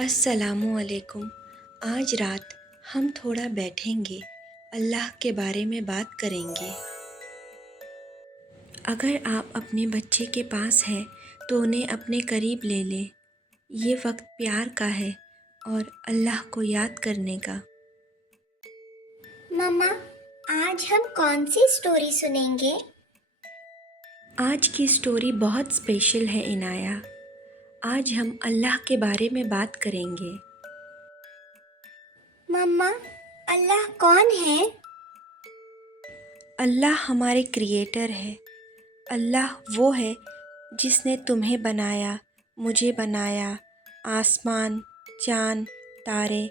अस्सलामुअलैकुम। आज रात हम थोड़ा बैठेंगे, अल्लाह के बारे में बात करेंगे। अगर आप अपने बच्चे के पास हैं तो उन्हें अपने करीब ले लें। ये वक्त प्यार का है और अल्लाह को याद करने का। मम्मा, आज हम कौन सी स्टोरी सुनेंगे? आज की स्टोरी बहुत स्पेशल है इनाया। आज हम अल्लाह के बारे में बात करेंगे। मम्मा, अल्लाह कौन है? अल्लाह हमारे क्रिएटर है। अल्लाह वो है जिसने तुम्हें बनाया, मुझे बनाया, आसमान, चाँद, तारे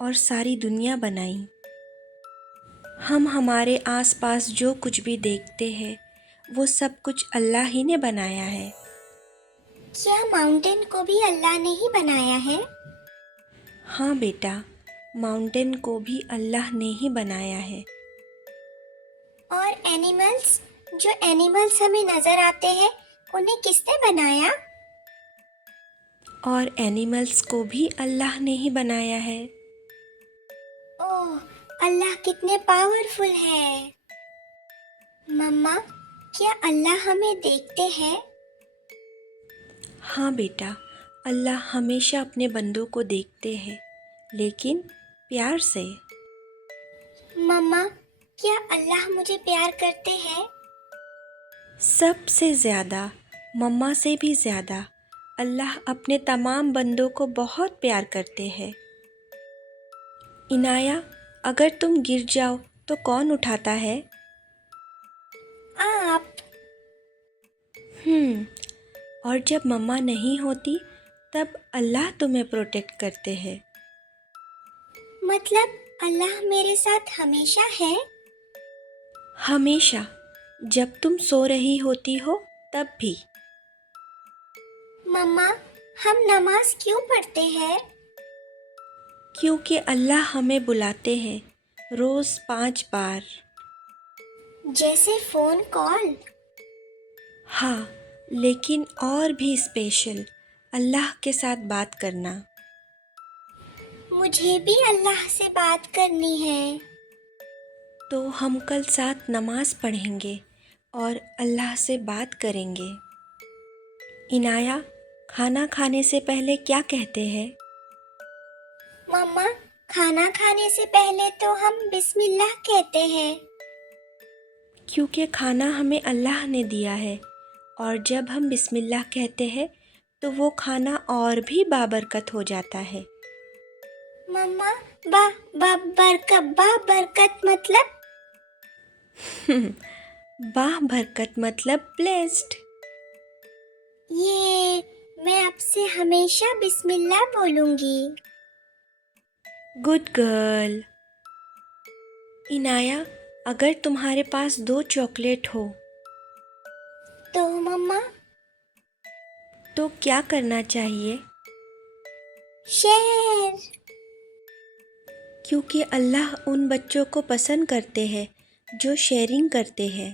और सारी दुनिया बनाई। हम हमारे आसपास जो कुछ भी देखते हैं वो सब कुछ अल्लाह ही ने बनाया है। क्या माउंटेन को भी अल्लाह ने ही बनाया है? हाँ बेटा, माउंटेन को भी अल्लाह ने ही बनाया है। और एनिमल्स, जो एनिमल्स हमें नजर आते हैं, उन्हें किसने बनाया? और एनिमल्स को भी अल्लाह ने ही बनाया है। ओह, अल्लाह कितने पावरफुल है। मम्मा, क्या अल्लाह हमें देखते हैं? हाँ बेटा, अल्लाह हमेशा अपने बंदों को देखते हैं, लेकिन प्यार से। मम्मा, क्या अल्लाह मुझे प्यार करते हैं? सबसे ज़्यादा, मम्मा से भी ज़्यादा, अल्लाह अपने तमाम बंदों को बहुत प्यार करते हैं। इनाया, अगर तुम गिर जाओ तो कौन उठाता है? आप। और जब मम्मा नहीं होती तब अल्लाह तुम्हें प्रोटेक्ट करते हैं। मतलब अल्लाह मेरे साथ हमेशा है? हमेशा, जब तुम सो रही होती हो तब भी। मम्मा, हम नमाज क्यों पढ़ते हैं? क्योंकि अल्लाह हमें बुलाते हैं, रोज़ 5 बार। जैसे फोन कॉल? हाँ, लेकिन और भी स्पेशल, अल्लाह के साथ बात करना। मुझे भी अल्लाह से बात करनी है। तो हम कल साथ नमाज पढ़ेंगे और अल्लाह से बात करेंगे। इनाया, खाना खाने से पहले क्या कहते हैं? मम्मा, खाना खाने से पहले तो हम बिस्मिल्लाह कहते हैं। क्योंकि खाना हमें अल्लाह ने दिया है और जब हम बिस्मिल्लाह कहते हैं तो वो खाना और भी बाबरकत हो जाता है। मम्मा, बा बा बरकत मतलब? बाह बरकत मतलब ब्लेस्ड। ये मैं अब से हमेशा बिस्मिल्लाह बोलूंगी। Good girl. इनाया, अगर तुम्हारे पास 2 चॉकलेट हो तो मम्मा, तो क्या करना चाहिए? शेर। क्योंकि अल्लाह उन बच्चों को पसंद करते हैं जो शेयरिंग करते हैं।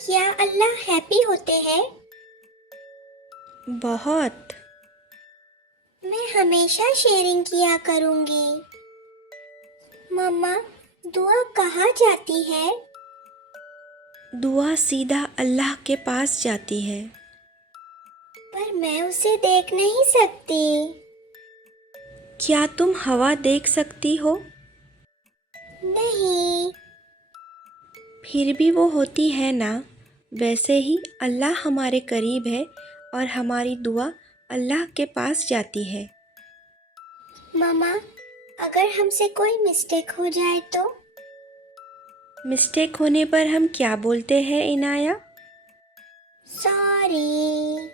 क्या अल्लाह हैप्पी होते हैं? बहुत। मैं हमेशा शेयरिंग किया करूंगी। मम्मा, दुआ कहाँ जाती है? दुआ सीधा अल्लाह के पास जाती है। पर मैं उसे देख नहीं सकती। क्या तुम हवा देख सकती हो? नहीं। फिर भी वो होती है ना। वैसे ही अल्लाह हमारे करीब है और हमारी दुआ अल्लाह के पास जाती है। मम्मा, अगर हमसे कोई मिस्टेक हो जाए तो? मिस्टेक होने पर हम क्या बोलते हैं इनाया? सॉरी।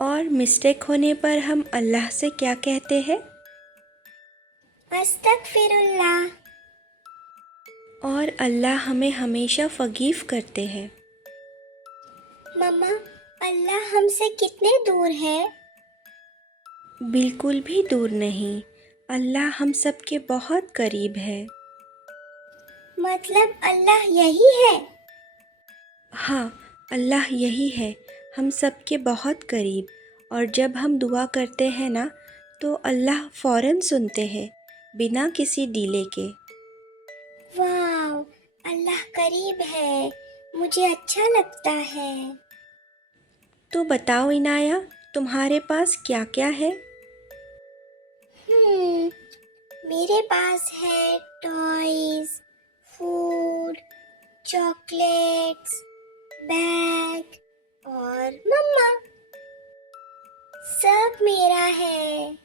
और मिस्टेक होने पर हम अल्लाह से क्या कहते हैं? अस्तगफिरुल्लाह। और अल्लाह हमें हमेशा फगीव करते हैं। मम्मा, अल्लाह हमसे कितने दूर है? बिल्कुल भी दूर नहीं, अल्लाह हम सबके बहुत करीब है। मतलब अल्लाह यही है? हाँ, अल्लाह यही है, हम सबके बहुत करीब। और जब हम दुआ करते हैं ना तो अल्लाह फ़ौरन सुनते हैं बिना किसी डिले के। वाह, अल्लाह करीब है, मुझे अच्छा लगता है। तो बताओ इनाया, तुम्हारे पास क्या क्या है? हम्म, मेरे पास है टॉयज, फूड, चॉकलेट्स, बैग और मम्मा। सब मेरा है।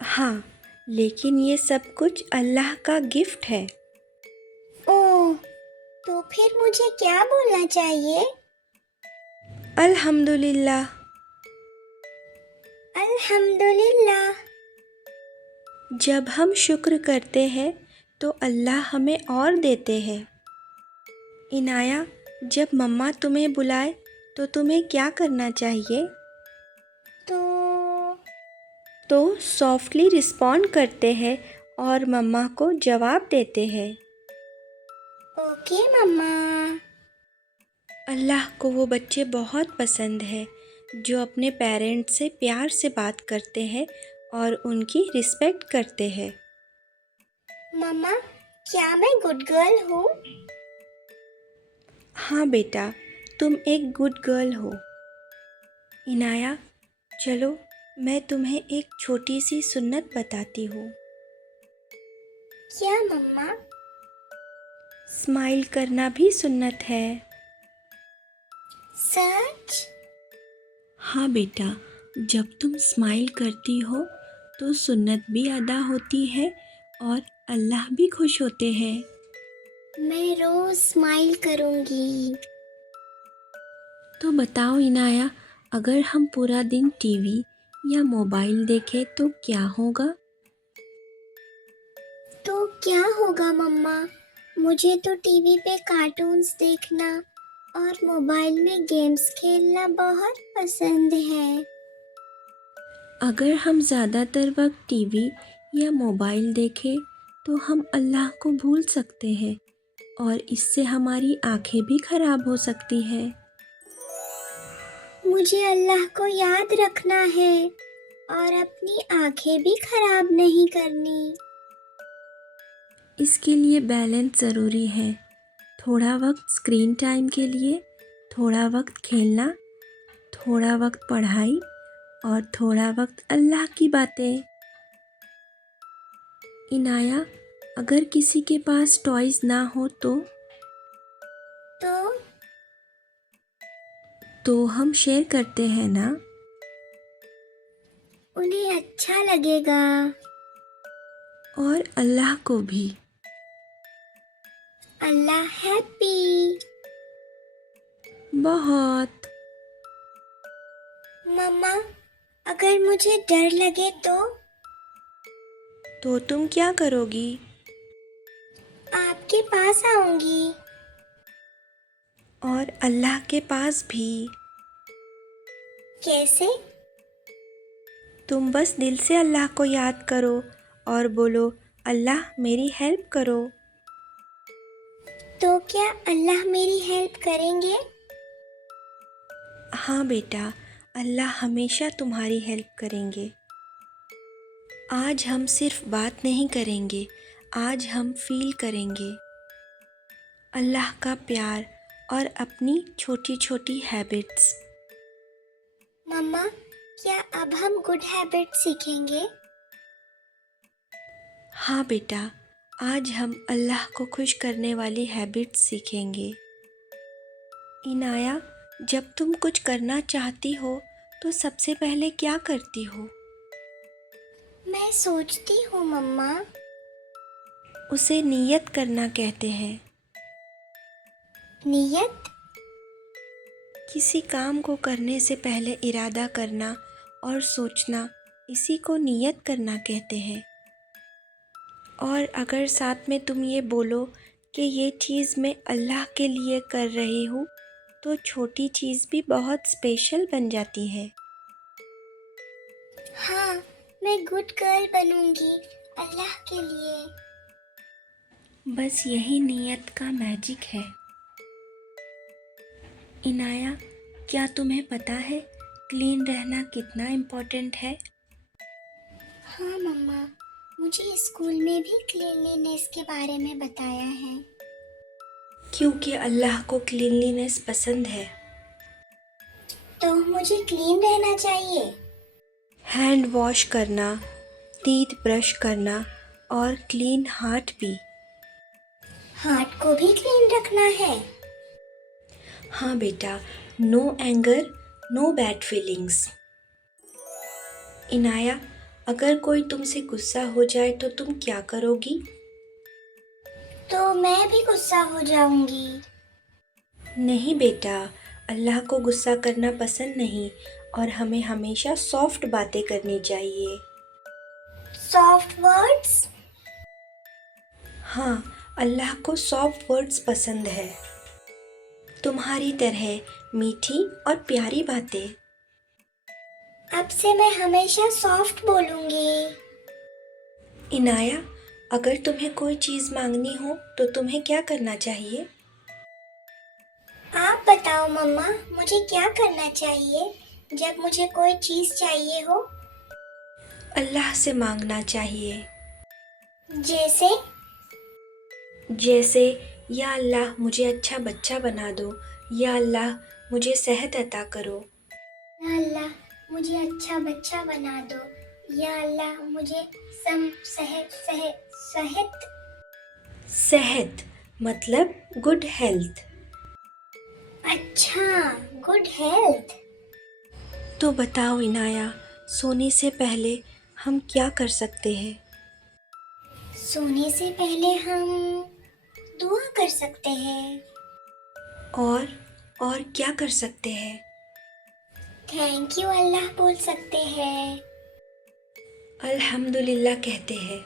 हाँ, लेकिन ये सब कुछ अल्लाह का गिफ्ट है। ओह, तो फिर मुझे क्या बोलना चाहिए? अल्हम्दुलिल्लाह। अल्हम्दुलिल्लाह। जब हम शुक्र करते हैं तो अल्लाह हमें और देते हैं। इनाया, जब मम्मा तुम्हें बुलाए तो तुम्हें क्या करना चाहिए? तो तो सॉफ्टली रिस्पॉन्ड करते हैं और मम्मा को जवाब देते हैं। ओके मम्मा। अल्लाह को वो बच्चे बहुत पसंद है जो अपने पेरेंट्स से प्यार से बात करते हैं और उनकी रिस्पेक्ट करते हैं। मम्मा, क्या मैं गुड गर्ल हूँ? हाँ बेटा, तुम एक गुड गर्ल हो। इनाया, चलो मैं तुम्हें एक छोटी सी सुन्नत बताती हूँ। क्या मम्मा? स्माइल करना भी सुन्नत है। सच? हाँ बेटा, जब तुम स्माइल करती हो तो सुन्नत भी अदा होती है और अल्लाह भी खुश होते हैं। मैं रोज स्माइल करूँगी। तो बताओ इनाया, अगर हम पूरा दिन टीवी या मोबाइल देखें तो क्या होगा? तो क्या होगा मम्मा? मुझे तो टीवी पे कार्टून्स देखना और मोबाइल में गेम्स खेलना बहुत पसंद है। अगर हम ज़्यादातर वक्त टीवी या मोबाइल देखें तो हम अल्लाह को भूल सकते हैं और इससे हमारी आंखें भी खराब हो सकती हैं। मुझे अल्लाह को याद रखना है और अपनी आंखें भी खराब नहीं करनी। इसके लिए बैलेंस ज़रूरी है। थोड़ा वक्त स्क्रीन टाइम के लिए, थोड़ा वक्त खेलना, थोड़ा वक्त पढ़ाई और थोड़ा वक्त अल्लाह की बातें। इनाया, अगर किसी के पास टॉयज़ ना हो तो तो हम शेयर करते हैं ना। उन्हें अच्छा लगेगा। और अल्लाह को भी। अल्लाह हैप्पी। बहुत। मम्मा, अगर मुझे डर लगे तो तुम क्या करोगी? आपके पास आऊंगी। और अल्लाह के पास भी। कैसे? तुम बस दिल से अल्लाह को याद करो और बोलो, अल्लाह मेरी हेल्प करो। तो क्या अल्लाह मेरी हेल्प करेंगे? हाँ बेटा, अल्लाह हमेशा तुम्हारी हेल्प करेंगे। आज हम सिर्फ बात नहीं करेंगे, आज हम फील करेंगे अल्लाह का प्यार और अपनी छोटी छोटी हैबिट्स। मम्मा, क्या अब हम गुड हैबिट सीखेंगे? हाँ बेटा, आज हम अल्लाह को खुश करने वाली हैबिट्स सीखेंगे। इनाया, जब तुम कुछ करना चाहती हो तो सबसे पहले क्या करती हो? मैं सोचती हूँ मम्मा। उसे नियत करना कहते हैं। नियत? किसी काम को करने से पहले इरादा करना और सोचना, इसी को नियत करना कहते हैं। और अगर साथ में तुम ये बोलो कि ये चीज़ मैं अल्लाह के लिए कर रही हूँ तो छोटी चीज़ भी बहुत स्पेशल बन जाती है। हाँ, मैं गुड गर्ल बनूंगी अल्लाह के लिए। बस यही नियत का मैजिक है। इनाया, क्या तुम्हें पता है क्लीन रहना कितना इम्पोर्टेंट है? हाँ मम्मा, मुझे स्कूल में भी क्लीनलीनेस के बारे में बताया है। क्योंकि अल्लाह को क्लीनलीनेस पसंद है। तो मुझे क्लीन रहना चाहिए। हैंड वॉश करना, टीथ ब्रश करना और क्लीन हार्ट भी। हार्ट को भी क्लीन रखना है। हाँ बेटा, no anger, no bad feelings. Inaya, अगर कोई तुमसे गुस्सा हो जाए तो तुम क्या करोगी? तो मैं भी गुस्सा हो जाऊंगी। नहीं बेटा, अल्लाह को गुस्सा करना पसंद नहीं और हमें हमेशा सॉफ्ट बातें करनी चाहिए। Soft words? हाँ, अल्लाह को सॉफ्ट वर्ड्स पसंद है, तुम्हारी तरह मीठी और प्यारी बातें। अब से मैं हमेशा सॉफ्ट बोलूंगी। इनाया, अगर तुम्हें कोई चीज़ मांगनी हो तो तुम्हें क्या करना चाहिए? आप बताओ मम्मा, मुझे क्या करना चाहिए जब मुझे कोई चीज चाहिए हो? अल्लाह से मांगना चाहिए। जैसे? जैसे, या अल्लाह मुझे अच्छा बच्चा बना दो, या अल्लाह मुझे सेहत अता करो। या अल्लाह मुझे अच्छा बच्चा बना दो। या अल्लाह मुझे सम सेहत सेहत सेहत। सेहत मतलब गुड हेल्थ। अच्छा, गुड हेल्थ। तो बताओ इनाया, सोने से पहले हम क्या कर सकते हैं? सोने से पहले हम दुआ कर सकते हैं। और और क्या कर सकते हैं? थैंक यू अल्लाह बोल सकते हैं। अल्हम्दुलिल्लाह कहते हैं।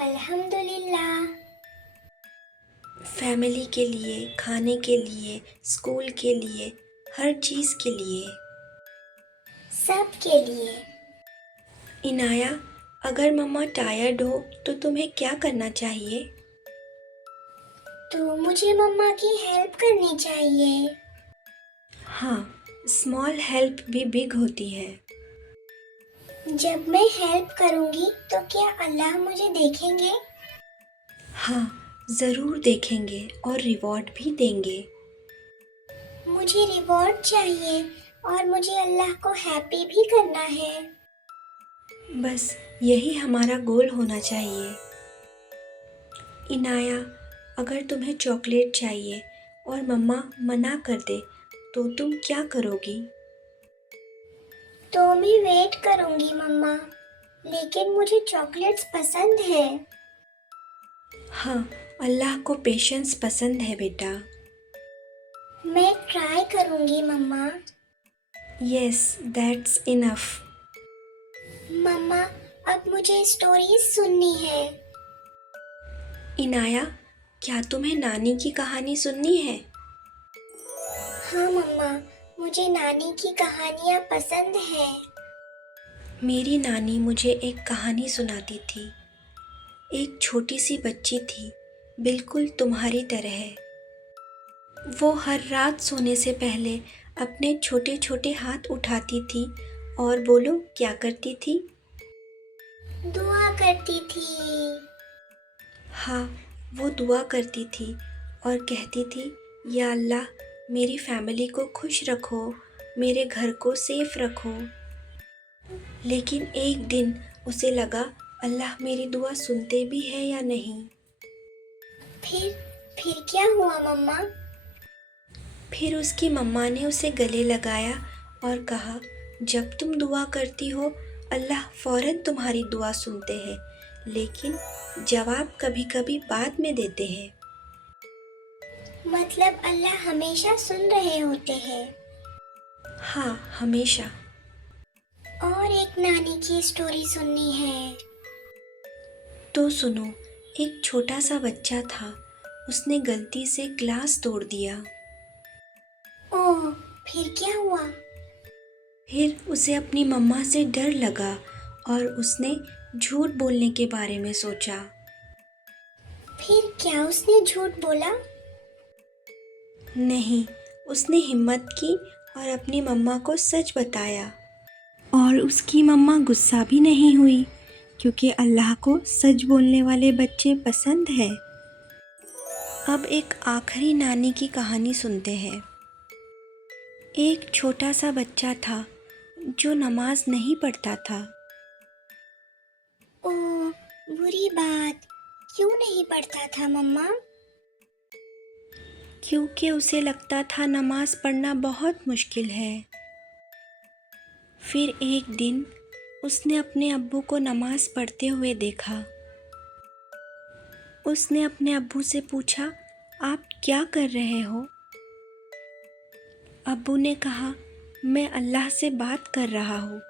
अल्हम्दुलिल्लाह। फैमिली के लिए, खाने के लिए, स्कूल के लिए, हर चीज़ के लिए। सब के लिए। इनाया, अगर मम्मा टायर्ड हो तो तुम्हें क्या करना चाहिए? तो मुझे मम्मा की हेल्प करनी चाहिए। हाँ, स्मॉल हेल्प भी बिग होती है। जब मैं हेल्प करूंगी तो क्या अल्लाह मुझे देखेंगे? हाँ, ज़रूर देखेंगे और रिवॉर्ड भी देंगे। मुझे रिवॉर्ड चाहिए और मुझे अल्लाह को हैप्पी भी करना है। बस यही हमारा गोल होना चाहिए। इनाया, अगर तुम्हें चॉकलेट चाहिए और मम्मा मना कर दे तो तुम क्या करोगी? तो मैं वेट करूंगी मम्मा, लेकिन मुझे चॉकलेट्स पसंद है। हाँ, अल्लाह को पेशेंस पसंद है बेटा। मैं ट्राई करूंगी mama. Yes, that's enough. Mama, अब मुझे स्टोरीज सुननी है। इनाया, क्या तुम्हें नानी की कहानी सुननी है? हाँ मम्मा, मुझे नानी की कहानियाँ पसंद है। मेरी नानी मुझे एक कहानी सुनाती थी। एक छोटी सी बच्ची थी, बिल्कुल तुम्हारी तरह। वो हर रात सोने से पहले अपने छोटे छोटे हाथ उठाती थी और बोलो क्या करती थी? दुआ करती थी। हाँ, वो दुआ करती थी और कहती थी, या अल्लाह मेरी फैमिली को खुश रखो, मेरे घर को सेफ रखो। लेकिन एक दिन उसे लगा अल्लाह मेरी दुआ सुनते भी है या नहीं। फिर फिर क्या हुआ मम्मा? फिर उसकी मम्मा ने उसे गले लगाया और कहा, जब तुम दुआ करती हो अल्लाह फ़ौरन तुम्हारी दुआ सुनते हैं, लेकिन जवाब कभी कभी बाद में देते हैं। मतलब अल्लाह हमेशा सुन रहे होते हैं। हाँ, हमेशा। और एक नानी की स्टोरी सुननी है। तो सुनो, एक छोटा सा बच्चा था, उसने गलती से ग्लास तोड़ दिया। ओह, फिर क्या हुआ? फिर उसे अपनी मम्मा से डर लगा और उसने झूठ बोलने के बारे में सोचा। फिर क्या उसने झूठ बोला? नहीं, उसने हिम्मत की और अपनी मम्मा को सच बताया। और उसकी मम्मा गुस्सा भी नहीं हुई, क्योंकि अल्लाह को सच बोलने वाले बच्चे पसंद है। अब एक आखिरी नानी की कहानी सुनते हैं। एक छोटा सा बच्चा था जो नमाज नहीं पढ़ता था, ओह, बुरी बात। क्यों नहीं पढ़ता था मम्मा? क्योंकि उसे लगता था नमाज पढ़ना बहुत मुश्किल है। फिर एक दिन उसने अपने अब्बू को नमाज पढ़ते हुए देखा। उसने अपने अब्बू से पूछा, आप क्या कर रहे हो? अब्बू ने कहा, मैं अल्लाह से बात कर रहा हूँ।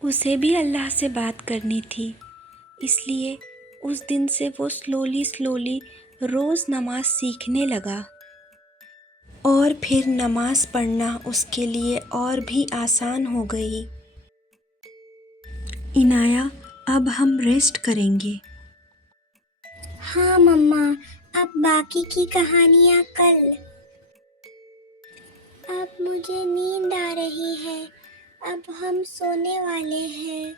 उसे भी अल्लाह से बात करनी थी, इसलिए उस दिन से वो स्लोली रोज़ नमाज सीखने लगा। और फिर नमाज पढ़ना उसके लिए और भी आसान हो गई। इनाया, अब हम रेस्ट करेंगे। हाँ मम्मा, अब बाकी की कहानियाँ कल। अब मुझे नींद आ रही है। अब हम सोने वाले हैं।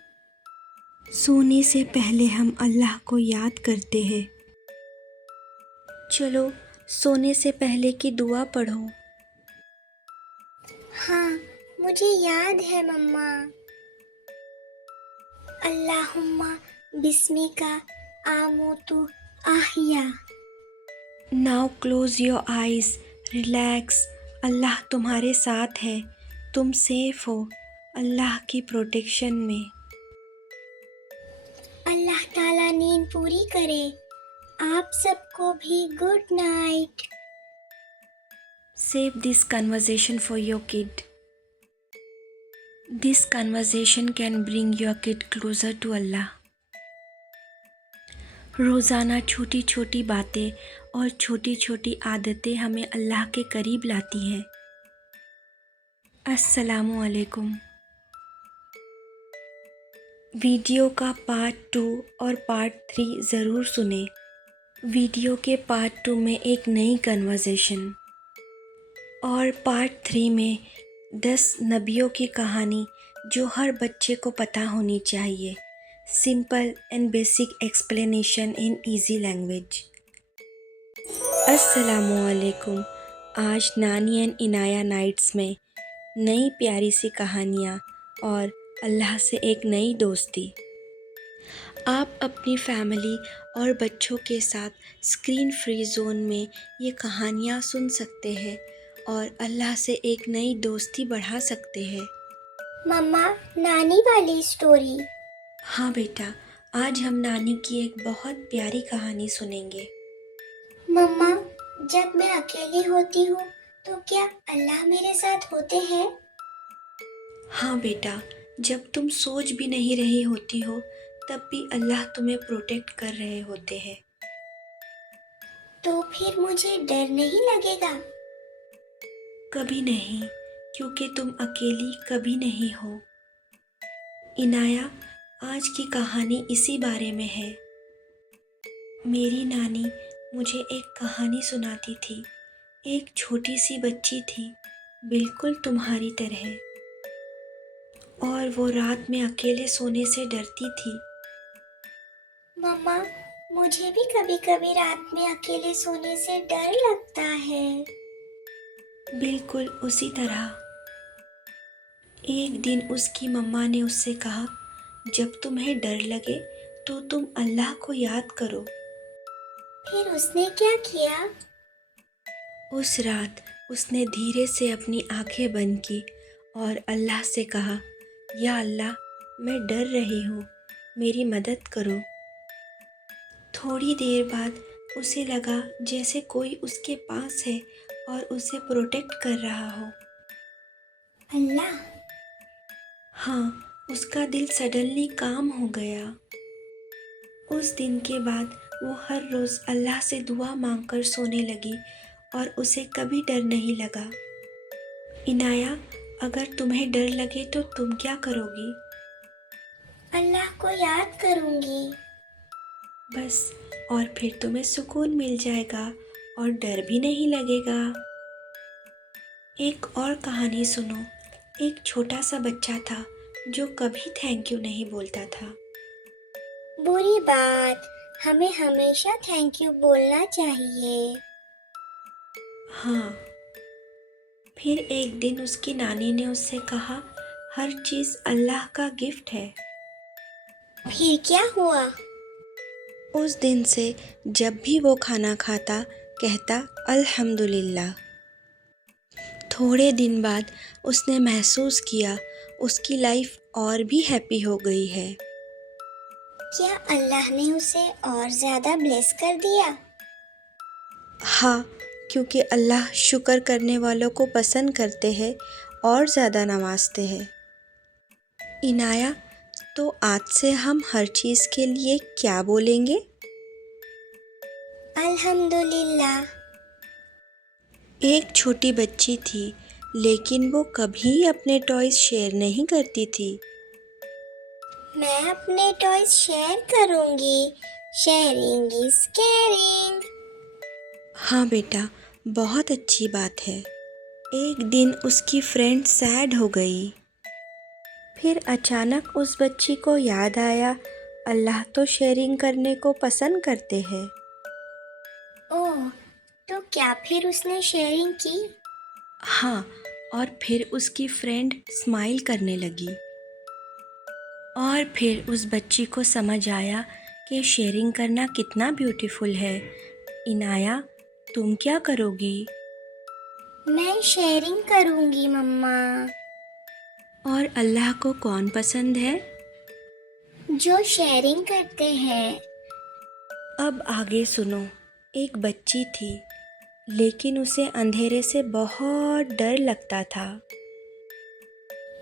सोने से पहले हम अल्लाह को याद करते हैं। चलो, सोने से पहले की दुआ पढ़ो। हाँ, मुझे याद है मम्मा। अल्लाहुम्मा बिस्मिका आमुतु आहिया। Now close your eyes, relax. अल्लाह तुम्हारे साथ है, तुम सेफ हो अल्लाह की प्रोटेक्शन में। अल्लाह ताला नींद पूरी करे। आप सबको भी good night. Save this conversation for your kid. This conversation can bring your kid closer to Allah. रोज़ाना छोटी छोटी बातें और छोटी छोटी आदतें हमें अल्लाह के करीब लाती हैं। अस्सलामु अलैकुम। वीडियो का पार्ट 2 और पार्ट 3 ज़रूर सुने। वीडियो के पार्ट 2 में एक नई कन्वर्सेशन और पार्ट 3 में 10 नबियों की कहानी जो हर बच्चे को पता होनी चाहिए। Simple and basic explanation in easy language. अस्सलामुअलैकुम। आज नानी एंड इनाया नाइट्स में नई प्यारी सी कहानियाँ और अल्लाह से एक नई दोस्ती। आप अपनी फैमिली और बच्चों के साथ स्क्रीन फ्री जोन में ये कहानियाँ सुन सकते हैं और अल्लाह से एक नई दोस्ती बढ़ा सकते हैं। मम्मा, नानी वाली स्टोरी। हाँ बेटा, आज हम नानी की एक बहुत प्यारी कहानी सुनेंगे। मम्मा, जब मैं अकेली होती हूँ तो क्या अल्लाह मेरे साथ होते हैं? हाँ बेटा, जब तुम सोच भी नहीं रही होती हो तब भी अल्लाह तुम्हें प्रोटेक्ट कर रहे होते हैं। तो फिर मुझे डर नहीं लगेगा? कभी नहीं, क्योंकि तुम अकेली कभी नहीं हो। इनाया, आज की कहानी इसी बारे में है। मेरी नानी मुझे एक कहानी सुनाती थी। एक छोटी सी बच्ची थी, बिल्कुल तुम्हारी तरह, और वो रात में अकेले सोने से डरती थी। मम्मा, मुझे भी कभी कभी रात में अकेले सोने से डर लगता है। बिल्कुल उसी तरह। एक दिन उसकी मम्मा ने उससे कहा, जब तुम्हें डर लगे तो तुम अल्लाह को याद करो। फिर उसने क्या किया? उस रात उसने धीरे से अपनी आंखें बंद की और अल्लाह से कहा, या अल्लाह, मैं डर रही हूँ, मेरी मदद करो। थोड़ी देर बाद उसे लगा जैसे कोई उसके पास है और उसे प्रोटेक्ट कर रहा हो। अल्लाह। हाँ, उसका दिल सडनली काम हो गया। उस दिन के बाद वो हर रोज़ अल्लाह से दुआ मांगकर सोने लगी और उसे कभी डर नहीं लगा। इनाया, अगर तुम्हें डर लगे तो तुम क्या करोगी? अल्लाह को याद करूंगी। बस, और फिर तुम्हें सुकून मिल जाएगा और डर भी नहीं लगेगा। एक और कहानी सुनो। एक छोटा सा बच्चा था जो कभी थैंक यू नहीं बोलता था। बुरी बात, हमें हमेशा थैंक यू बोलना चाहिए। हाँ, फिर एक दिन उसकी नानी ने उससे कहा, हर चीज़ अल्लाह का गिफ्ट है। फिर क्या हुआ? उस दिन से जब भी वो खाना खाता कहता अल्हम्दुलिल्लाह। थोड़े दिन बाद उसने महसूस किया उसकी लाइफ और भी हैप्पी हो गई है। क्या अल्लाह ने उसे और ज्यादा ब्लेस कर दिया? हाँ, क्योंकि अल्लाह शुक्र करने वालों को पसंद करते हैं और ज़्यादा नवाजते हैं। इनाया, तो आज से हम हर चीज़ के लिए क्या बोलेंगे? अल्हम्दुलिल्लाह। एक छोटी बच्ची थी, लेकिन वो कभी अपने टॉयज शेयर नहीं करती थी। मैं अपने टॉयज शेयर करूंगी। Sharing is caring. हाँ बेटा, बहुत अच्छी बात है। एक दिन उसकी फ्रेंड सैड हो गई। फिर अचानक उस बच्ची को याद आया, अल्लाह तो शेयरिंग करने को पसंद करते हैं। ओह, तो क्या फिर उसने शेयरिंग की? हाँ, और फिर उसकी फ्रेंड स्माइल करने लगी। और फिर उस बच्ची को समझ आया कि शेयरिंग करना कितना ब्यूटीफुल है। इनाया, तुम क्या करोगी? मैं शेयरिंग करूंगी मम्मा। और अल्लाह को कौन पसंद है? जो शेयरिंग करते हैं। अब आगे सुनो। एक बच्ची थी, लेकिन उसे अंधेरे से बहुत डर लगता था।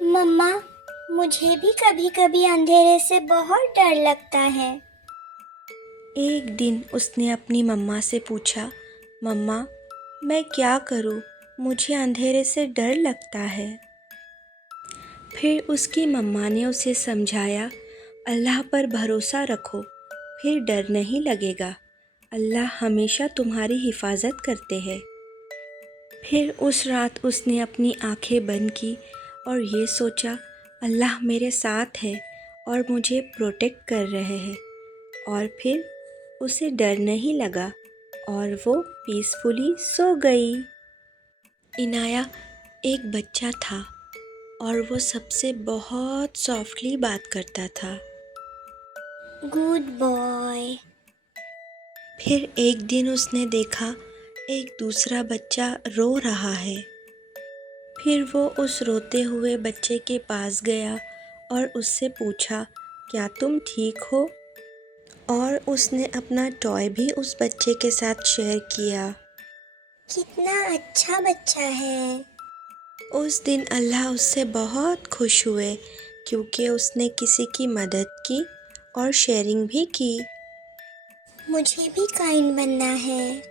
मम्मा, मुझे भी कभी कभी अंधेरे से बहुत डर लगता है। एक दिन उसने अपनी मम्मा से पूछा, मम्मा, मैं क्या करूँ? मुझे अंधेरे से डर लगता है। फिर उसकी मम्मा ने उसे समझाया, अल्लाह पर भरोसा रखो, फिर डर नहीं लगेगा। अल्लाह हमेशा तुम्हारी हिफाजत करते हैं। फिर उस रात उसने अपनी आंखें बंद की और ये सोचा, अल्लाह मेरे साथ है और मुझे प्रोटेक्ट कर रहे हैं। और फिर उसे डर नहीं लगा और वो पीसफुली सो गई। इनाया, एक बच्चा था और वो सबसे बहुत सॉफ्टली बात करता था। Good boy. फिर एक दिन उसने देखा एक दूसरा बच्चा रो रहा है। फिर वो उस रोते हुए बच्चे के पास गया और उससे पूछा, क्या तुम ठीक हो? और उसने अपना टॉय भी उस बच्चे के साथ शेयर किया। कितना अच्छा बच्चा है। उस दिन अल्लाह उससे बहुत खुश हुए क्योंकि उसने किसी की मदद की और शेयरिंग भी की। मुझे भी काइंड बनना है।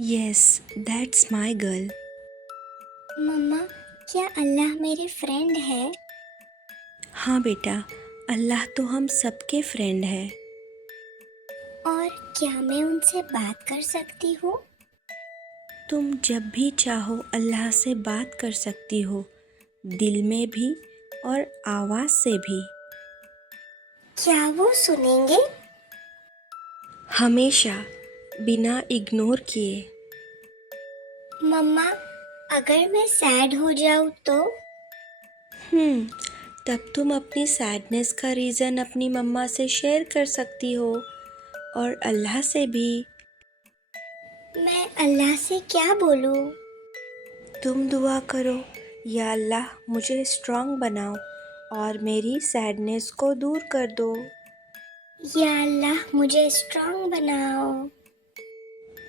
Yes, that's my girl. Mama, क्या अल्लाह मेरे फ्रेंड है? हाँ बेटा, अल्लाह तो हम सबके फ्रेंड है। और क्या मैं उनसे बात कर सकती हूँ? तुम जब भी चाहो अल्लाह से बात कर सकती हो, दिल में भी और आवाज़ से भी। क्या वो सुनेंगे? हमेशा, बिना इग्नोर किए। मम्मा, अगर मैं सैड हो जाऊँ तो? तब तुम अपनी सैडनेस का रीज़न अपनी मम्मा से शेयर कर सकती हो और अल्लाह से भी। मैं अल्लाह से क्या बोलूँ? तुम दुआ करो, या अल्लाह मुझे स्ट्रांग बनाओ और मेरी सैडनेस को दूर कर दो। या अल्लाह मुझे स्ट्रांग बनाओ।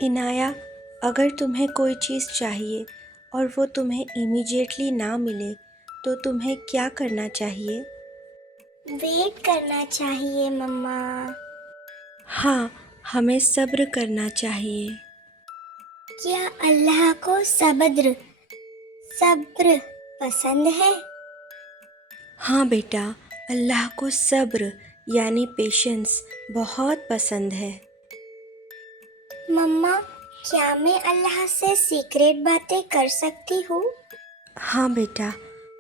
इनाया, अगर तुम्हें कोई चीज़ चाहिए और वो तुम्हें इमीडिएटली ना मिले तो तुम्हें क्या करना चाहिए? वेट करना चाहिए मम्मा। हाँ, हमें सब्र करना चाहिए। क्या अल्लाह को सब्र सब्र पसंद है? हाँ बेटा, अल्लाह को सब्र यानी पेशेंस बहुत पसंद है। मम्मा, क्या मैं अल्लाह से सीक्रेट बातें कर सकती हूँ? हाँ बेटा,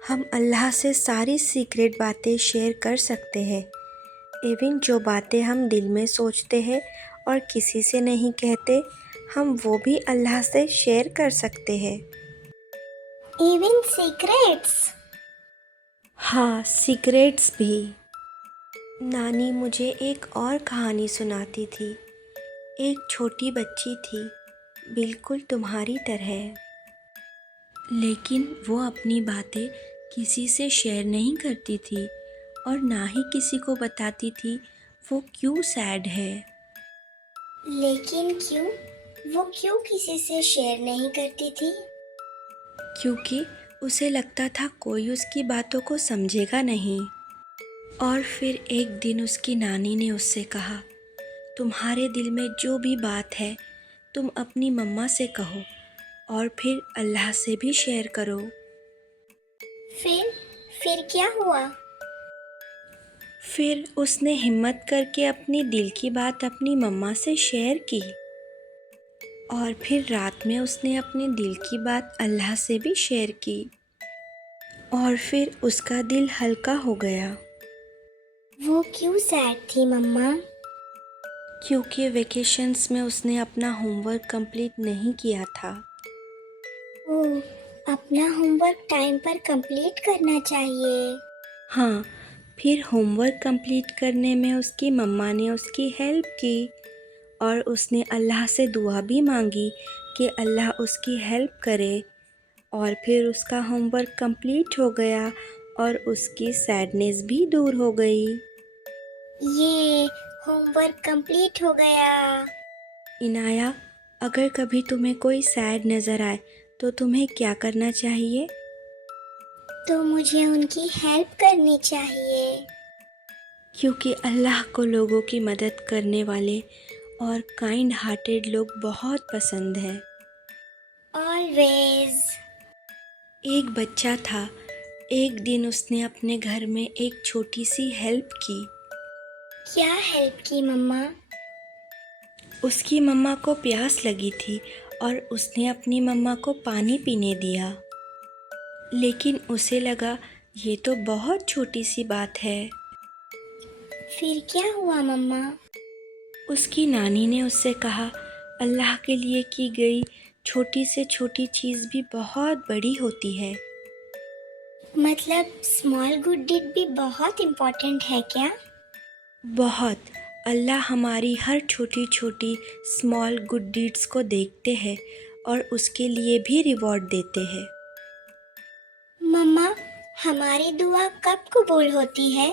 हम अल्लाह से सारी सीक्रेट बातें शेयर कर सकते हैं। इवन जो बातें हम दिल में सोचते हैं और किसी से नहीं कहते, हम वो भी अल्लाह से शेयर कर सकते हैं। Even secrets? हाँ, सीक्रेट्स भी। नानी मुझे एक और कहानी सुनाती थी। एक छोटी बच्ची थी, बिल्कुल तुम्हारी तरह, लेकिन वो अपनी बातें किसी से शेयर नहीं करती थी और ना ही किसी को बताती थी वो क्यों सैड है। लेकिन क्यों? वो क्यों किसी से शेयर नहीं करती थी? क्योंकि उसे लगता था कोई उसकी बातों को समझेगा नहीं। और फिर एक दिन उसकी नानी ने उससे कहा, तुम्हारे दिल में जो भी बात है तुम अपनी मम्मा से कहो और फिर अल्लाह से भी शेयर करो। फिर फिर क्या हुआ? फिर उसने हिम्मत करके अपनी दिल की बात अपनी मम्मा से शेयर की और फिर रात में उसने अपने दिल की बात अल्लाह से भी शेयर की और फिर उसका दिल हल्का हो गया। वो क्यों सैड थी मम्मा? क्योंकि वेकेशंस में उसने अपना होमवर्क कंप्लीट नहीं किया था। ओह, अपना होमवर्क टाइम पर कंप्लीट करना चाहिए। हाँ, फिर होमवर्क कंप्लीट करने में उसकी मम्मा ने उसकी हेल्प की और उसने अल्लाह से दुआ भी मांगी कि अल्लाह उसकी हेल्प करे और फिर उसका होमवर्क कंप्लीट हो गया और उसकी सैडनेस भी दूर हो गई। ये होमवर्क कंप्लीट हो गया। इनाया, अगर कभी तुम्हें कोई सैड नज़र आए तो तुम्हें क्या करना चाहिए? तो मुझे उनकी हेल्प करनी चाहिए। क्योंकि अल्लाह को लोगों की मदद करने वाले और काइंड हार्टेड लोग बहुत पसंद हैं। ऑलवेज। एक बच्चा था। एक दिन उसने अपने घर में एक छोटी सी हेल्प की। क्या हेल्प की मम्मा? उसकी मम्मा को प्यास लगी थी और उसने अपनी मम्मा को पानी पीने दिया। लेकिन उसे लगा ये तो बहुत छोटी सी बात है। फिर क्या हुआ मम्मा? उसकी नानी ने उससे कहा, अल्लाह के लिए की गई छोटी से छोटी चीज़ भी बहुत बड़ी होती है। मतलब स्मॉल गुड डीड भी बहुत इम्पोर्टेंट है क्या? बहुत। अल्लाह हमारी हर छोटी छोटी स्मॉल गुड डीड्स को देखते हैं और उसके लिए भी रिवॉर्ड देते हैं। मम्मा, हमारी दुआ कब कबूल होती है?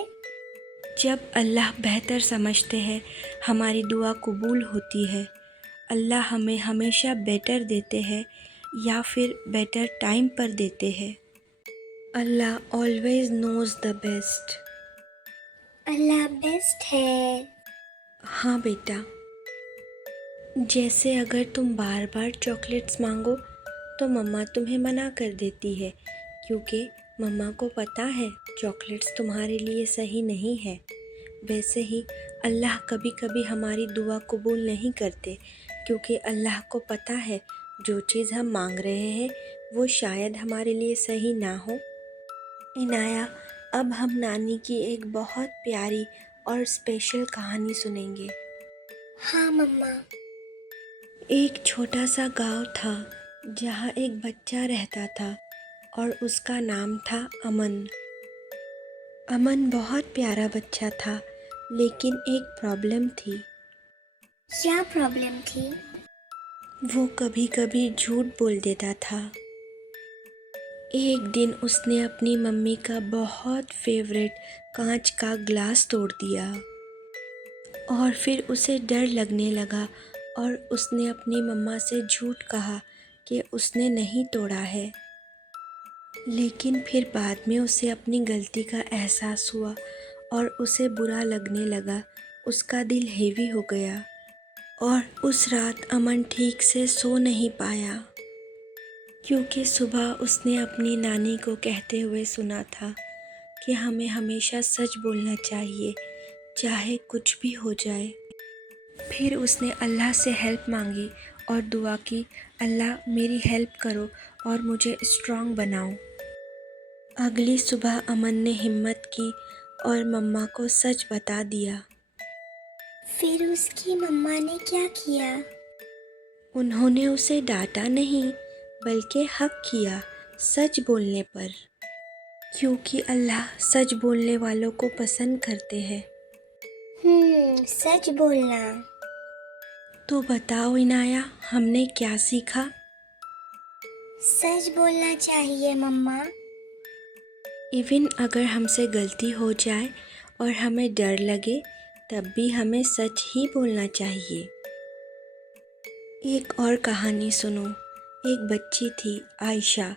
जब अल्लाह बेहतर समझते हैं हमारी दुआ कबूल होती है। अल्लाह हमें हमेशा बेटर देते हैं या फिर बेटर टाइम पर देते हैं। अल्लाह ऑलवेज नोज़ द बेस्ट। अल्लाह बेस्ट है। हाँ बेटा, जैसे अगर तुम बार बार चॉकलेट्स मांगो तो मम्मा तुम्हें मना कर देती है क्योंकि मम्मा को पता है चॉकलेट्स तुम्हारे लिए सही नहीं है। वैसे ही अल्लाह कभी कभी हमारी दुआ कबूल नहीं करते क्योंकि अल्लाह को पता है जो चीज़ हम मांग रहे हैं वो शायद हमारे लिए सही ना हो। इनाया, अब हम नानी की एक बहुत प्यारी और स्पेशल कहानी सुनेंगे। हाँ मम्मा। एक छोटा सा गांव था जहाँ एक बच्चा रहता था और उसका नाम था अमन। अमन बहुत प्यारा बच्चा था, लेकिन एक प्रॉब्लम थी। क्या प्रॉब्लम थी? वो कभी कभी झूठ बोल देता था। एक दिन उसने अपनी मम्मी का बहुत फेवरेट कांच का ग्लास तोड़ दिया और फिर उसे डर लगने लगा और उसने अपनी मम्मा से झूठ कहा कि उसने नहीं तोड़ा है। लेकिन फिर बाद में उसे अपनी गलती का एहसास हुआ और उसे बुरा लगने लगा। उसका दिल हेवी हो गया और उस रात अमन ठीक से सो नहीं पाया क्योंकि सुबह उसने अपनी नानी को कहते हुए सुना था कि हमें हमेशा सच बोलना चाहिए चाहे कुछ भी हो जाए। फिर उसने अल्लाह से हेल्प मांगी और दुआ की, अल्लाह मेरी हेल्प करो और मुझे स्ट्रांग बनाओ। अगली सुबह अमन ने हिम्मत की और मम्मा को सच बता दिया। फिर उसकी मम्मा ने क्या किया? उन्होंने उसे डांटा नहीं बल्कि हक किया सच बोलने पर, क्योंकि अल्लाह सच बोलने वालों को पसंद करते हैं। सच बोलना। तो बताओ इनाया, हमने क्या सीखा? सच बोलना चाहिए मम्मा। इवन अगर हमसे गलती हो जाए और हमें डर लगे तब भी हमें सच ही बोलना चाहिए। एक और कहानी सुनो। एक बच्ची थी आयशा।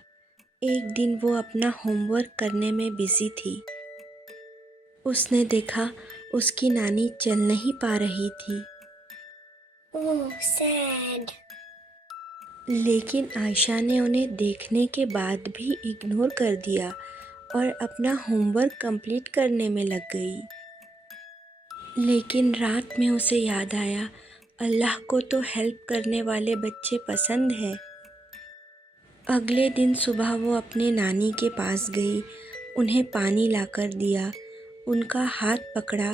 एक दिन वो अपना होमवर्क करने में बिजी थी। उसने देखा उसकी नानी चल नहीं पा रही थी। ओह सैड। लेकिन आयशा ने उन्हें देखने के बाद भी इग्नोर कर दिया और अपना होमवर्क कंप्लीट करने में लग गई। लेकिन रात में उसे याद आया, अल्लाह को तो हेल्प करने वाले बच्चे पसंद हैं। अगले दिन सुबह वो अपने नानी के पास गई, उन्हें पानी लाकर दिया, उनका हाथ पकड़ा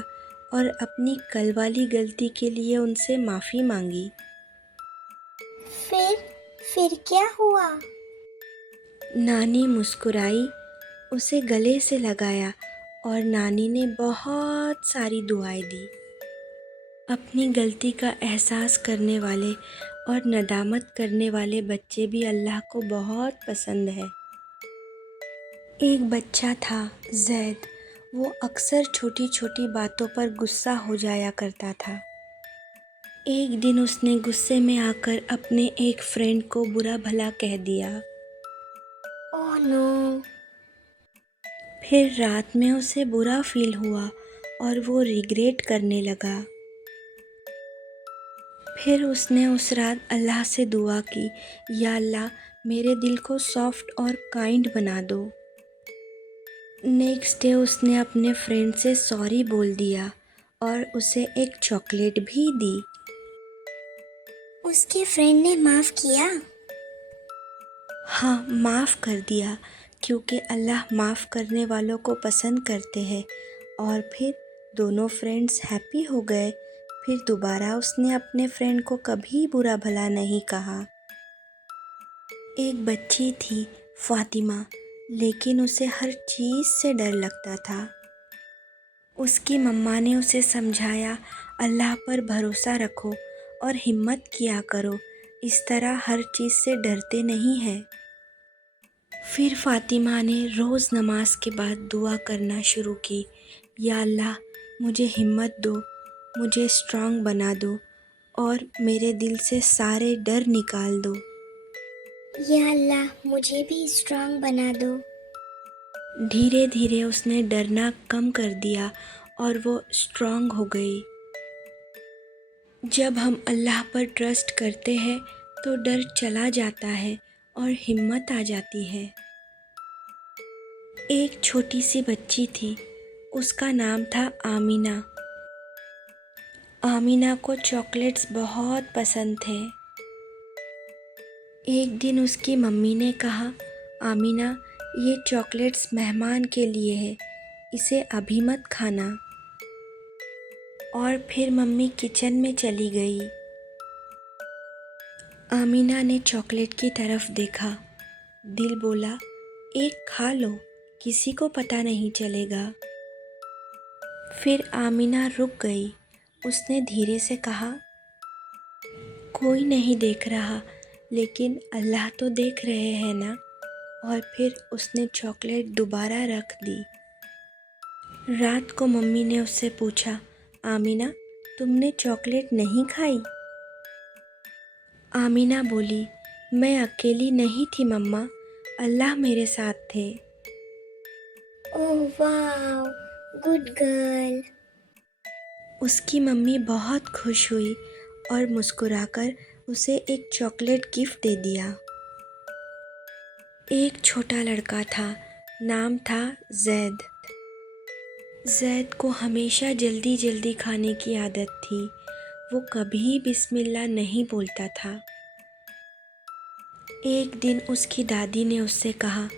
और अपनी कल वाली गलती के लिए उनसे माफ़ी मांगी। फिर फिर क्या हुआ? नानी मुस्कुराई, उसे गले से लगाया और नानी ने बहुत सारी दुआएं दी। अपनी गलती का एहसास करने वाले और नदामत करने वाले बच्चे भी अल्लाह को बहुत पसंद है। एक बच्चा था जैद। वो अक्सर छोटी छोटी बातों पर गुस्सा हो जाया करता था। एक दिन उसने गुस्से में आकर अपने एक फ्रेंड को बुरा भला कह दिया। Oh no. फिर रात में उसे बुरा फील हुआ और वो रिग्रेट करने लगा। फिर उसने उस रात अल्लाह से दुआ की, या अल्लाह मेरे दिल को सॉफ्ट और काइंड बना दो। नेक्स्ट डे उसने अपने फ्रेंड से सॉरी बोल दिया और उसे एक चॉकलेट भी दी। उसके फ्रेंड ने माफ किया? हाँ, माफ़ कर दिया, क्योंकि अल्लाह माफ़ करने वालों को पसंद करते हैं। और फिर दोनों फ्रेंड्स हैप्पी हो गए। फिर दोबारा उसने अपने फ्रेंड को कभी बुरा भला नहीं कहा। एक बच्ची थी फातिमा, लेकिन उसे हर चीज़ से डर लगता था। उसकी मम्मा ने उसे समझाया, अल्लाह पर भरोसा रखो और हिम्मत किया करो, इस तरह हर चीज़ से डरते नहीं हैं। फिर फातिमा ने रोज़ नमाज के बाद दुआ करना शुरू की, या अल्लाह मुझे हिम्मत दो, मुझे स्ट्रांग बना दो और मेरे दिल से सारे डर निकाल दो। या अल्लाह मुझे भी स्ट्रांग बना दो। धीरे धीरे उसने डरना कम कर दिया और वो स्ट्रांग हो गई। जब हम अल्लाह पर ट्रस्ट करते हैं तो डर चला जाता है और हिम्मत आ जाती है। एक छोटी सी बच्ची थी, उसका नाम था आमीना। आमीना को चॉकलेट्स बहुत पसंद थे। एक दिन उसकी मम्मी ने कहा, आमीना ये चॉकलेट्स मेहमान के लिए है, इसे अभी मत खाना। और फिर मम्मी किचन में चली गई। आमीना ने चॉकलेट की तरफ देखा। दिल बोला, एक खा लो, किसी को पता नहीं चलेगा। फिर आमीना रुक गई। उसने धीरे से कहा, कोई नहीं देख रहा, लेकिन अल्लाह तो देख रहे हैं ना। और फिर उसने चॉकलेट दोबारा रख दी। रात को मम्मी ने उससे पूछा, आमीना तुमने चॉकलेट नहीं खाई? आमीना बोली, मैं अकेली नहीं थी मम्मा, अल्लाह मेरे साथ थे। ओह वाह, गुड गर्ल। उसकी मम्मी बहुत खुश हुई और मुस्कुराकर उसे एक चॉकलेट गिफ्ट दे दिया। एक छोटा लड़का था, नाम था जैद। जैद को हमेशा जल्दी जल्दी खाने की आदत थी। वो कभी बिस्मिल्लाह नहीं बोलता था। एक दिन उसकी दादी ने उससे कहा,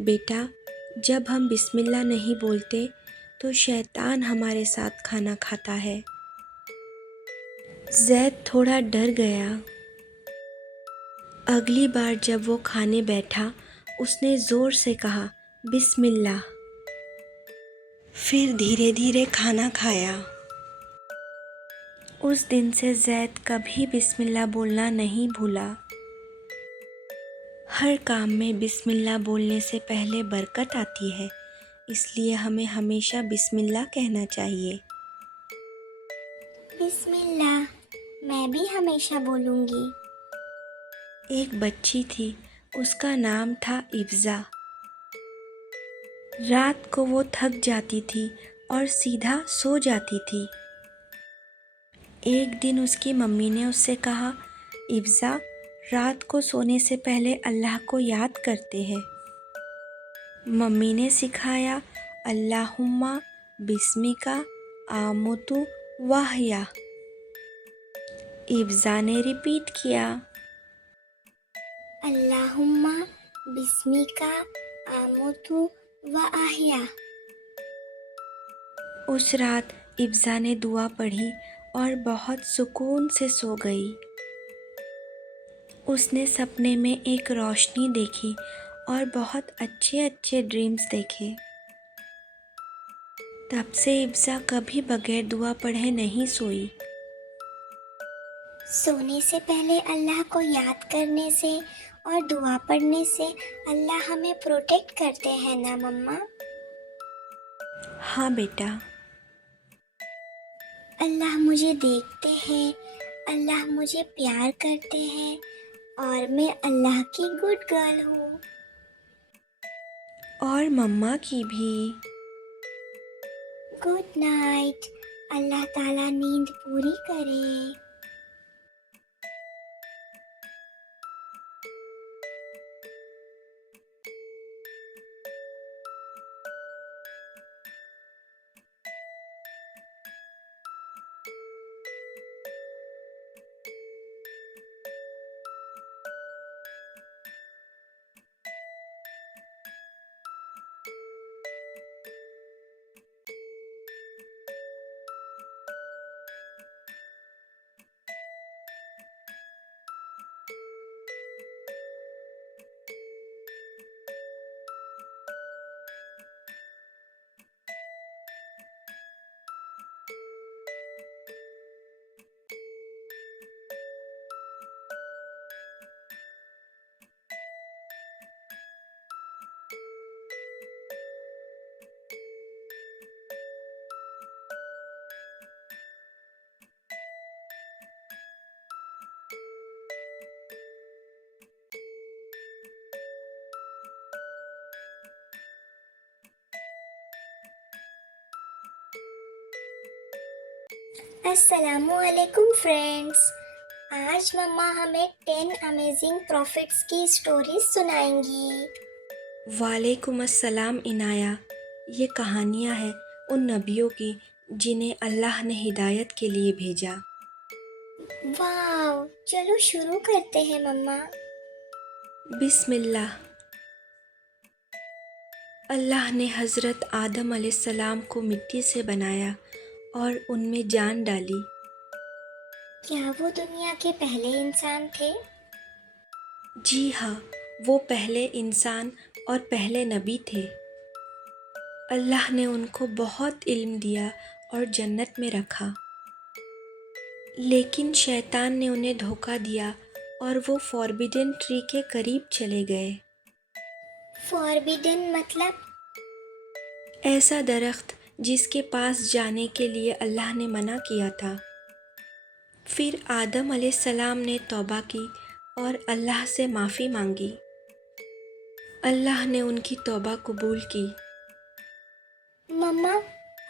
बेटा जब हम बिस्मिल्लाह नहीं बोलते तो शैतान हमारे साथ खाना खाता है। ज़ैद थोड़ा डर गया। अगली बार जब वो खाने बैठा उसने ज़ोर से कहा बिस्मिल्लाह। फिर धीरे धीरे खाना खाया। उस दिन से ज़ैद कभी बिस्मिल्लाह बोलना नहीं भूला। हर काम में बिस्मिल्लाह बोलने से पहले बरकत आती है, इसलिए हमें हमेशा बिस्मिल्लाह कहना चाहिए। बिस्मिल्लाह, मैं भी हमेशा बोलूँगी। एक बच्ची थी, उसका नाम था इब्ज़ा। रात को वो थक जाती थी और सीधा सो जाती थी। एक दिन उसकी मम्मी ने उससे कहा, इब्ज़ा, रात को सोने से पहले अल्लाह को याद करते हैं। मम्मी ने सिखाया, अल्लाहुम्मा बिस्मिका आमुतु वाहया। इब्ज़ा ने रिपीट किया। अल्लाहुम्मा बिस्मिका आमुतु व आहिया। उस रात इब्ज़ा ने दुआ पढ़ी और बहुत सुकून से सो गई। उसने सपने में एक रोशनी देखी और बहुत अच्छे अच्छे ड्रीम्स देखे। तब से इब्ज़ा कभी बगैर दुआ पढ़े नहीं सोई। सोने से पहले अल्लाह को याद करने से और दुआ पढ़ने से अल्लाह हमें प्रोटेक्ट करते हैं ना मम्मा। हाँ बेटा। अल्लाह मुझे देखते हैं, अल्लाह मुझे प्यार करते हैं और मैं अल्लाह की गुड गर्ल हूँ। और मम्मा की भी। Good night. अल्लाह ताला नींद पूरी करे। अस्सलामुअलैकुम फ्रेंड्स। आज मम्मा हमें 10 अमेजिंग प्रॉफिट्स की स्टोरी सुनाएंगी। वालेकुम अस्सलाम इनाया। ये कहानियाँ हैं उन नबियों की जिन्हें अल्लाह ने हिदायत के लिए भेजा। वाह, चलो शुरू करते हैं मम्मा। बिस्मिल्लाह। अल्लाह ने हज़रत आदम अलैहिस्सलाम को मिट्टी से बनाया और उनमें जान डाली। क्या वो दुनिया के पहले इंसान थे? जी हाँ, वो पहले इंसान और पहले नबी थे। अल्लाह ने उनको बहुत इल्म दिया और जन्नत में रखा। लेकिन शैतान ने उन्हें धोखा दिया और वो फॉरबिडन ट्री के करीब चले गए। फॉरबिडन मतलब? ऐसा दरख्त जिसके पास जाने के लिए अल्लाह ने मना किया था। फिर आदम अलैहिस्सलाम ने तौबा की और अल्लाह से माफ़ी मांगी। अल्लाह ने उनकी तौबा कबूल की। मम्मा,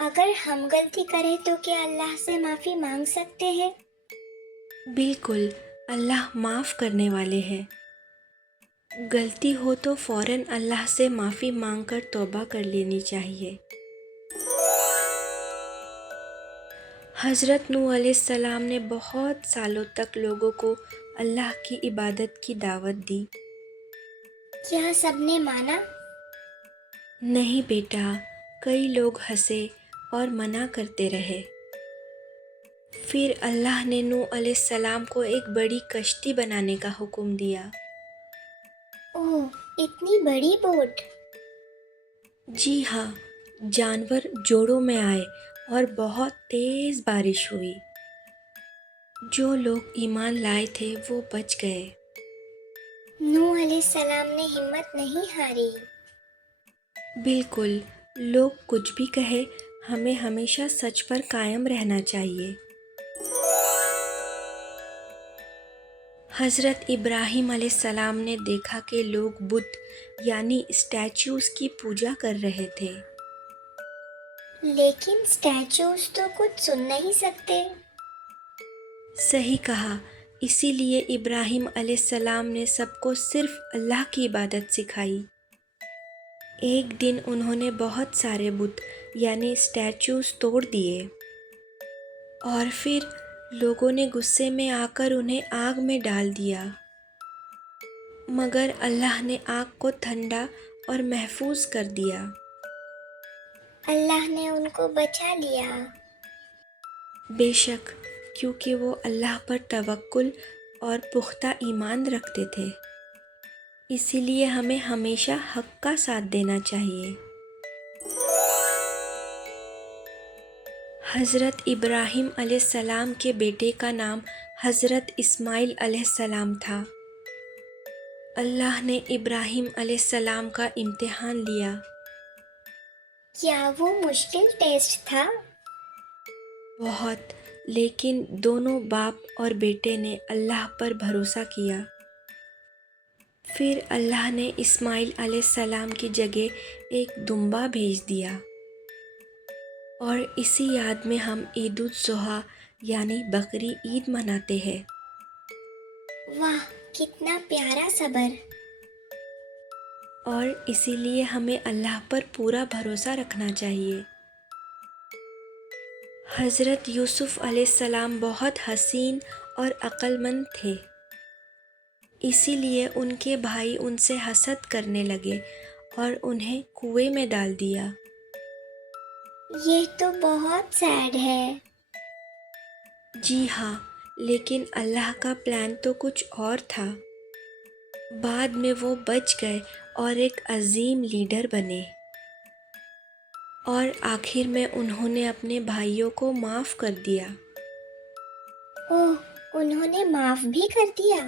अगर हम गलती करें तो क्या अल्लाह से माफ़ी मांग सकते हैं? बिल्कुल, अल्लाह माफ़ करने वाले हैं। गलती हो तो फ़ौरन अल्लाह से माफ़ी मांगकर तौबा कर लेनी चाहिए। हज़रत नूह अलैहिस्सलाम ने बहुत सालों तक लोगों को अल्लाह की इबादत की दावत दी। क्या सबने माना? नहीं बेटा, कई लोग हंसे और मना करते रहे। फिर अल्लाह ने नूह अलैहिस्सलाम को एक बड़ी कश्ती बनाने का हुक्म दिया। ओह, इतनी बड़ी बोट! जी हाँ, जानवर जोड़ों में आए और बहुत तेज बारिश हुई। जो लोग ईमान लाए थे वो बच गए। नूह अलैहिस्सलाम ने हिम्मत नहीं हारी। बिल्कुल, लोग कुछ भी कहे, हमें हमेशा सच पर कायम रहना चाहिए। हज़रत इब्राहीम अलैहिस्सलाम ने देखा कि लोग बुत यानी स्टैच्यूज़ की पूजा कर रहे थे। लेकिन स्टैचूज तो कुछ सुन नहीं सकते। सही कहा, इसीलिए इब्राहीम अलैहिस्सलाम ने सबको सिर्फ अल्लाह की इबादत सिखाई। एक दिन उन्होंने बहुत सारे बुत यानी स्टैच्यूज़ तोड़ दिए और फिर लोगों ने गुस्से में आकर उन्हें आग में डाल दिया। मगर अल्लाह ने आग को ठंडा और महफूज कर दिया। अल्लाह ने उनको बचा लिया। बेशक, क्योंकि वो अल्लाह पर तवक्कुल और पुख्ता ईमान रखते थे। इसीलिए हमें हमेशा हक का साथ देना चाहिए। हज़रत इब्राहीम अलैहिस्सलाम के बेटे का नाम हज़रत इस्माइल अलैहिस्सलाम था। अल्लाह ने इब्राहीम अलैहिस्सलाम का इम्तिहान लिया। क्या वो मुश्किल टेस्ट था? बहुत, लेकिन दोनों बाप और बेटे ने अल्लाह पर भरोसा किया। फिर अल्लाह ने इस्माइल अलैहिस्सलाम की जगह एक दुम्बा भेज दिया और इसी याद में हम ईद उल ज़ुहा यानी बकरी ईद मनाते हैं। वाह, कितना प्यारा सबर! और इसीलिए हमें अल्लाह पर पूरा भरोसा रखना चाहिए। हज़रत यूसुफ़ अलैहिस्सलाम बहुत हसीन और अक्लमंद थे। इसीलिए उनके भाई उनसे हसद करने लगे और उन्हें कुएं में डाल दिया। ये तो बहुत सैड है। जी हाँ, लेकिन अल्लाह का प्लान तो कुछ और था। बाद में वो बच गए और एक अजीम लीडर बने और आखिर में उन्होंने अपने भाइयों को माफ़ कर दिया। ओह, उन्होंने माफ भी कर दिया।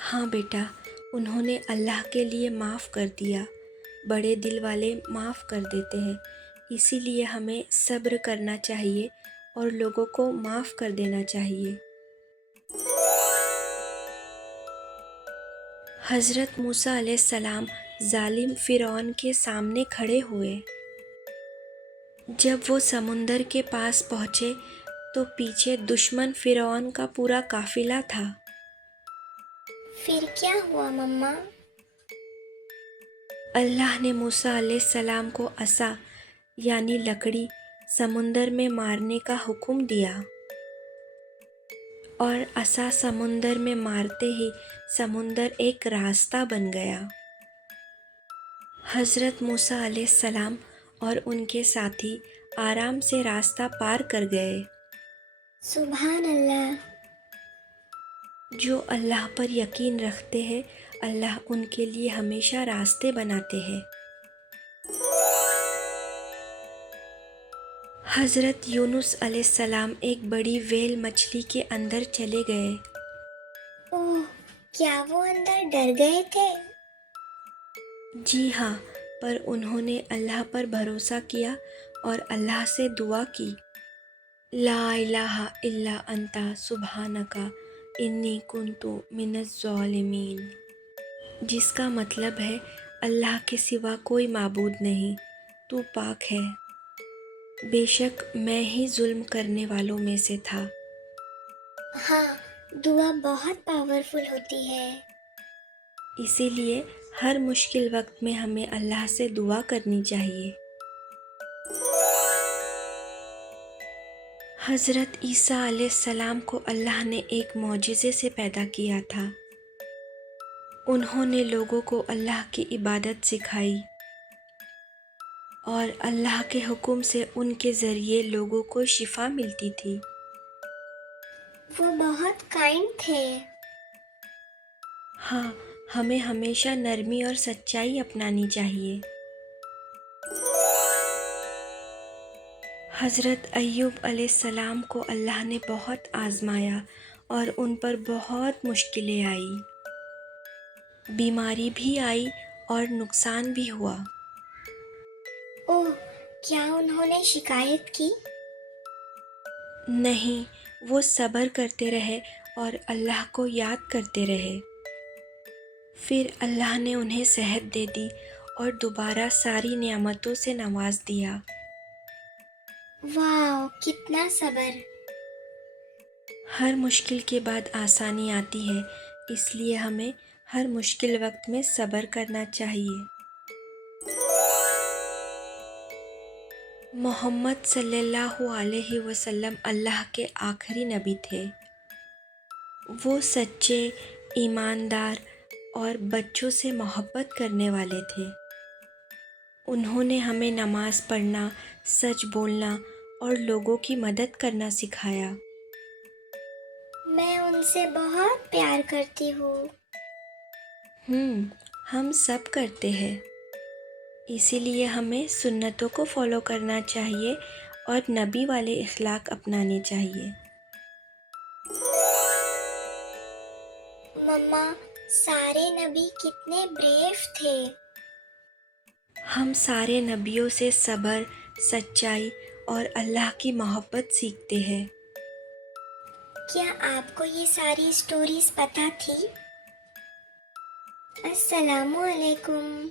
हाँ बेटा, उन्होंने अल्लाह के लिए माफ़ कर दिया। बड़े दिल वाले माफ़ कर देते हैं। इसीलिए हमें सब्र करना चाहिए और लोगों को माफ़ कर देना चाहिए। हज़रत मूसा अलैहिस्सलाम जालिम फ़िरौन के सामने खड़े हुए। जब वो समुंदर के पास पहुँचे तो पीछे दुश्मन फ़िरौन का पूरा काफ़िला था। फिर क्या हुआ मम्मा? अल्लाह ने मूसा अलैहिस्सलाम को असा यानी लकड़ी समुंदर में मारने का हुक्म दिया और असा समुंदर में मारते ही समुंदर एक रास्ता बन गया। हज़रत मूसा अलैहिस्सलाम और उनके साथी आराम से रास्ता पार कर गए। सुभान अल्लाह! जो अल्लाह पर यकीन रखते हैं, अल्लाह उनके लिए हमेशा रास्ते बनाते हैं। हज़रत यूनुस अलैहिस्सलाम एक बड़ी व्हेल मछली के अंदर चले गए। ओह, क्या वो अंदर डर गए थे? जी हाँ, पर उन्होंने अल्लाह पर भरोसा किया और अल्लाह से दुआ की, ला इलाहा इल्ला अंता सुब्हानका इन्नी कुन्तु मिनज़ ज़ालिमीन, जिसका मतलब है अल्लाह के सिवा कोई माबूद नहीं, तू पाक है, बेशक मैं ही जुल्म करने वालों में से था। हाँ, दुआ बहुत पावरफुल होती है। इसीलिए हर मुश्किल वक्त में हमें अल्लाह से दुआ करनी चाहिए। हज़रत ईसा अलैहिस्सलाम को अल्लाह ने एक मौजिज़े से पैदा किया था। उन्होंने लोगों को अल्लाह की इबादत सिखाई। और अल्लाह के हुक्म से उनके ज़रिए लोगों को शिफा मिलती थी। वो बहुत काइंड थे। हाँ, हमें हमेशा नरमी और सच्चाई अपनानी चाहिए। हज़रत अय्यूब अलैहिस्सलाम को अल्लाह ने बहुत आज़माया और उन पर बहुत मुश्किलें आई। बीमारी भी आई और नुकसान भी हुआ। ओह, क्या उन्होंने शिकायत की? नहीं, वो सब्र करते रहे और अल्लाह को याद करते रहे। फिर अल्लाह ने उन्हें सेहत दे दी और दोबारा सारी नेमतों से नवाज दिया। वाह, कितना सब्र। हर मुश्किल के बाद आसानी आती है, इसलिए हमें हर मुश्किल वक्त में सब्र करना चाहिए। मोहम्मद सल्लल्लाहु अलैहि वसल्लम अल्लाह के आखिरी नबी थे। वो सच्चे, ईमानदार और बच्चों से मोहब्बत करने वाले थे। उन्होंने हमें नमाज पढ़ना, सच बोलना और लोगों की मदद करना सिखाया। मैं उनसे बहुत प्यार करती हूँ। हम सब करते हैं। इसीलिए हमें सुन्नतों को फॉलो करना चाहिए और नबी वाले इखलाक अपनाने चाहिए। मम्मा, सारे नबी कितने ब्रेव थे। हम सारे नबियों से सब्र, सच्चाई और अल्लाह की मोहब्बत सीखते हैं। क्या आपको ये सारी स्टोरीज पता थी? अस्सलामु अलैकुम।